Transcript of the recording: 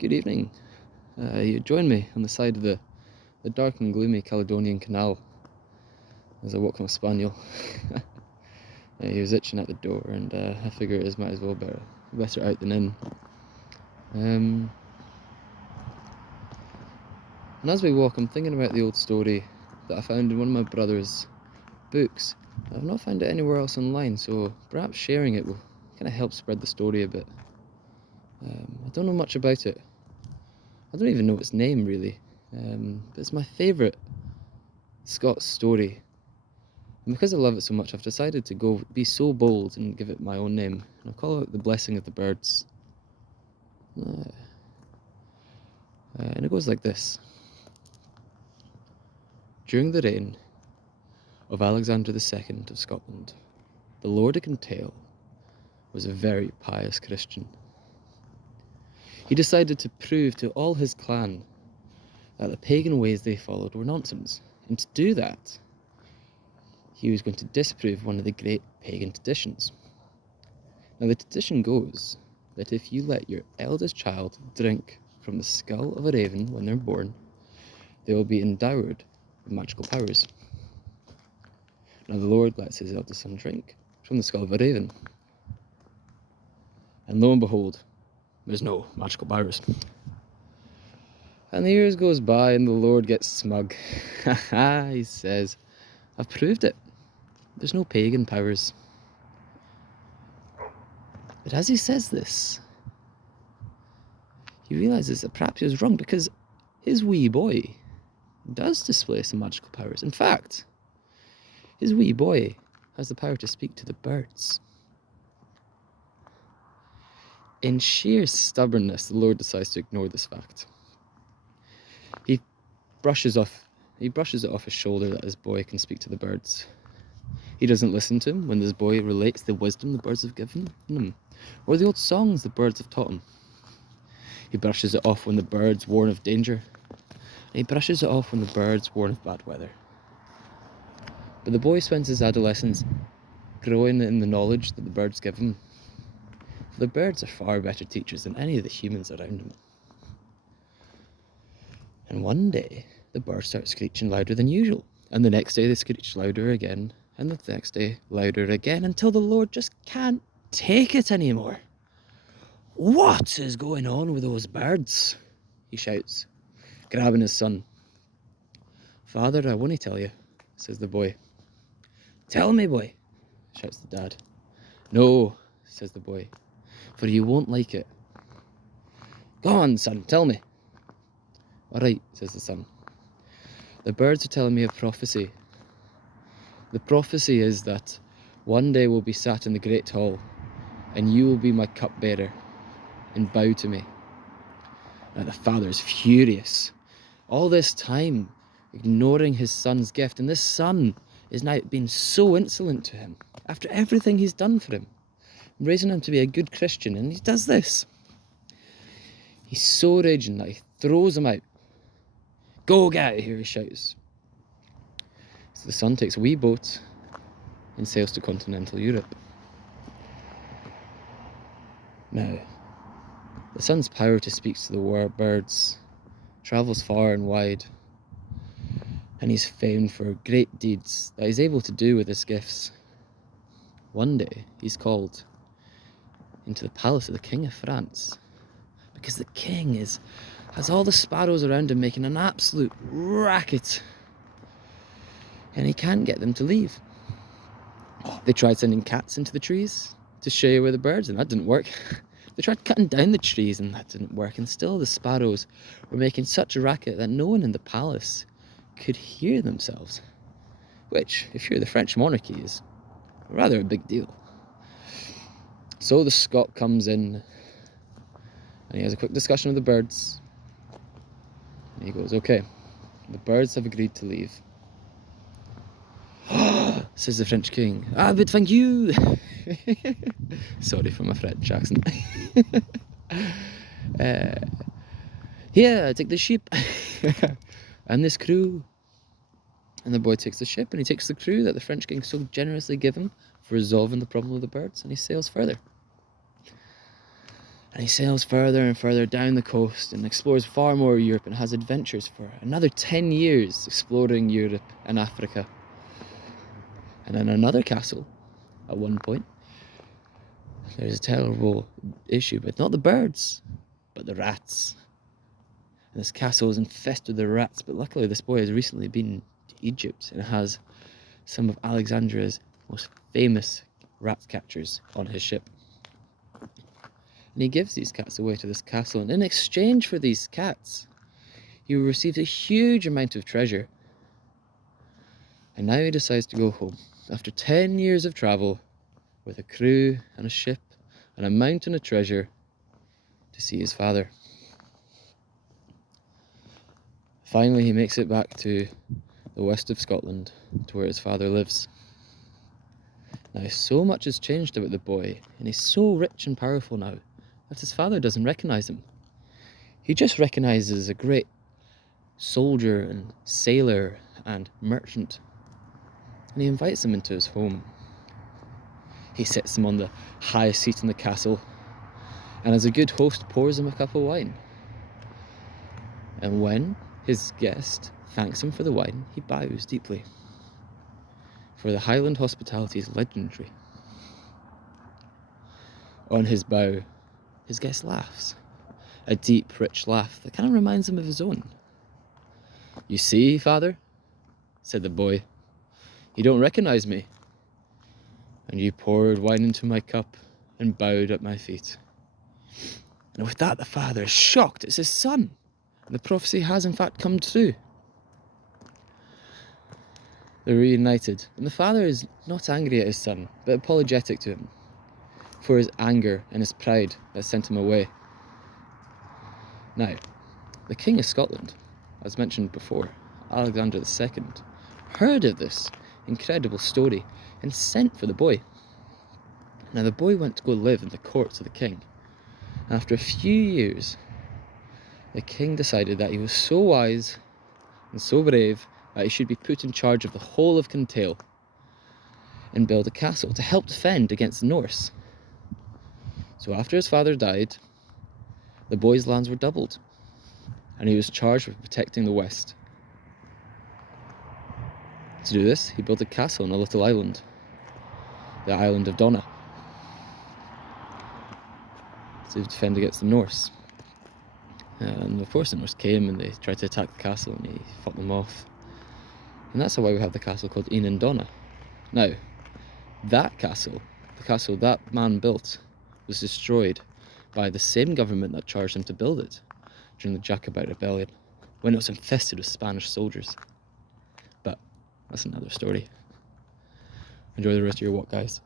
Good evening. You join me on the side of the dark and gloomy Caledonian Canal as I walk my spaniel. He was itching at the door, and I figure it might as well better out than in. And as we walk, I'm thinking about the old story that I found in one of my brother's books. I've not found it anywhere else online, so perhaps sharing it will kind of help spread the story a bit. I don't know much about it. I don't even know its name, really. But it's my favourite Scots story. And because I love it so much, I've decided to be so bold and give it my own name. And I'll call it The Blessing of the Birds. And it goes like this. During the reign of Alexander II of Scotland, the Lord of Kintail was a very pious Christian. He decided to prove to all his clan that the pagan ways they followed were nonsense. And to do that, he was going to disprove one of the great pagan traditions. Now, the tradition goes that if you let your eldest child drink from the skull of a raven when they're born, they will be endowed with magical powers. Now, the Lord lets his eldest son drink from the skull of a raven. And lo and behold, there's no magical powers. And the years goes by and the Lord gets smug. He says, I've proved it. There's no pagan powers. But as he says this, he realises that perhaps he was wrong, because his wee boy does display some magical powers. In fact, his wee boy has the power to speak to the birds. In sheer stubbornness, the Lord decides to ignore this fact. He brushes it off his shoulder that his boy can speak to the birds. He doesn't listen to him when this boy relates the wisdom the birds have given him, or the old songs the birds have taught him. He brushes it off when the birds warn of danger, and he brushes it off when the birds warn of bad weather. But the boy spends his adolescence growing in the knowledge that the birds give him. For the birds are far better teachers than any of the humans around him. And one day, the birds start screeching louder than usual, and the next day they screech louder again, and the next day louder again, until the Lord just can't take it anymore. What is going on with those birds? He shouts, grabbing his son. Father, I want to tell you, says the boy. Tell me, boy, shouts the dad. No, says the boy, for you won't like it. Go on, son, tell me. All right, says the son. The birds are telling me a prophecy. The prophecy is that one day we'll be sat in the great hall, and you will be my cupbearer, and bow to me. Now the father's furious. All this time, ignoring his son's gift, and this son is now being so insolent to him, after everything he's done for him, raising him to be a good Christian, and he does this. He's so raging that he throws him out. Go get out of here, he shouts. So the son takes a wee boat and sails to continental Europe. Now, the son's power to speak to the birds travels far and wide, and he's famed for great deeds that he's able to do with his gifts. One day, he's called into the palace of the King of France, because the king has all the sparrows around him making an absolute racket, and he can't get them to leave. They tried sending cats into the trees to stay away the birds, and that didn't work. They tried cutting down the trees, and that didn't work, and still the sparrows were making such a racket that no one in the palace could hear themselves, which, if you're the French monarchy, is rather a big deal. So the Scot comes in, and he has a quick discussion with the birds, and he goes, okay, the birds have agreed to leave. Says the French king. But thank you. Sorry for my French accent. Here, take the ship. And this crew. And the boy takes the ship, and he takes the crew that the French king so generously gave him for resolving the problem of the birds, and he sails further. And And he sails further and further down the coast and explores far more of Europe and has adventures for another 10 years exploring Europe and Africa. And in another castle, at one point, there's a terrible issue with not the birds, but the rats. And this castle is infested with rats, but luckily this boy has recently been to Egypt and has some of Alexandria's most famous rat catchers on his ship. And he gives these cats away to this castle, and in exchange for these cats, he receives a huge amount of treasure. And now he decides to go home, after 10 years of travel, with a crew and a ship and a mountain of treasure, to see his father. Finally, he makes it back to the west of Scotland, to where his father lives. Now, so much has changed about the boy, and he's so rich and powerful now, that his father doesn't recognise him. He just recognises a great soldier and sailor and merchant, and he invites him into his home. He sits him on the highest seat in the castle, and as a good host pours him a cup of wine. And when his guest thanks him for the wine, he bows deeply, for the Highland hospitality is legendary. On his bow, his guest laughs, a deep, rich laugh that kind of reminds him of his own. "You see, father," said the boy, "you don't recognise me. And you poured wine into my cup and bowed at my feet." And with that, the father is shocked. It's his son. And the prophecy has in fact come true. They're reunited, and the father is not angry at his son, but apologetic to him for his anger and his pride that sent him away. Now, the King of Scotland, as mentioned before, Alexander II, heard of this incredible story and sent for the boy. Now, the boy went to go live in the courts of the king, and after a few years, the king decided that he was so wise and so brave that he should be put in charge of the whole of Kintail and build a castle to help defend against the Norse. So after his father died, the boy's lands were doubled, and he was charged with protecting the west. To do this, he built a castle on a little island, the island of Donna, to defend against the Norse. And of course the Norse came and they tried to attack the castle, and he fought them off. And that's why we have the castle called Inan Donna. Now, that castle, the castle that man built, was destroyed by the same government that charged him to build it during the Jacobite Rebellion, when it was infested with Spanish soldiers. But that's another story. Enjoy the rest of your walk, guys.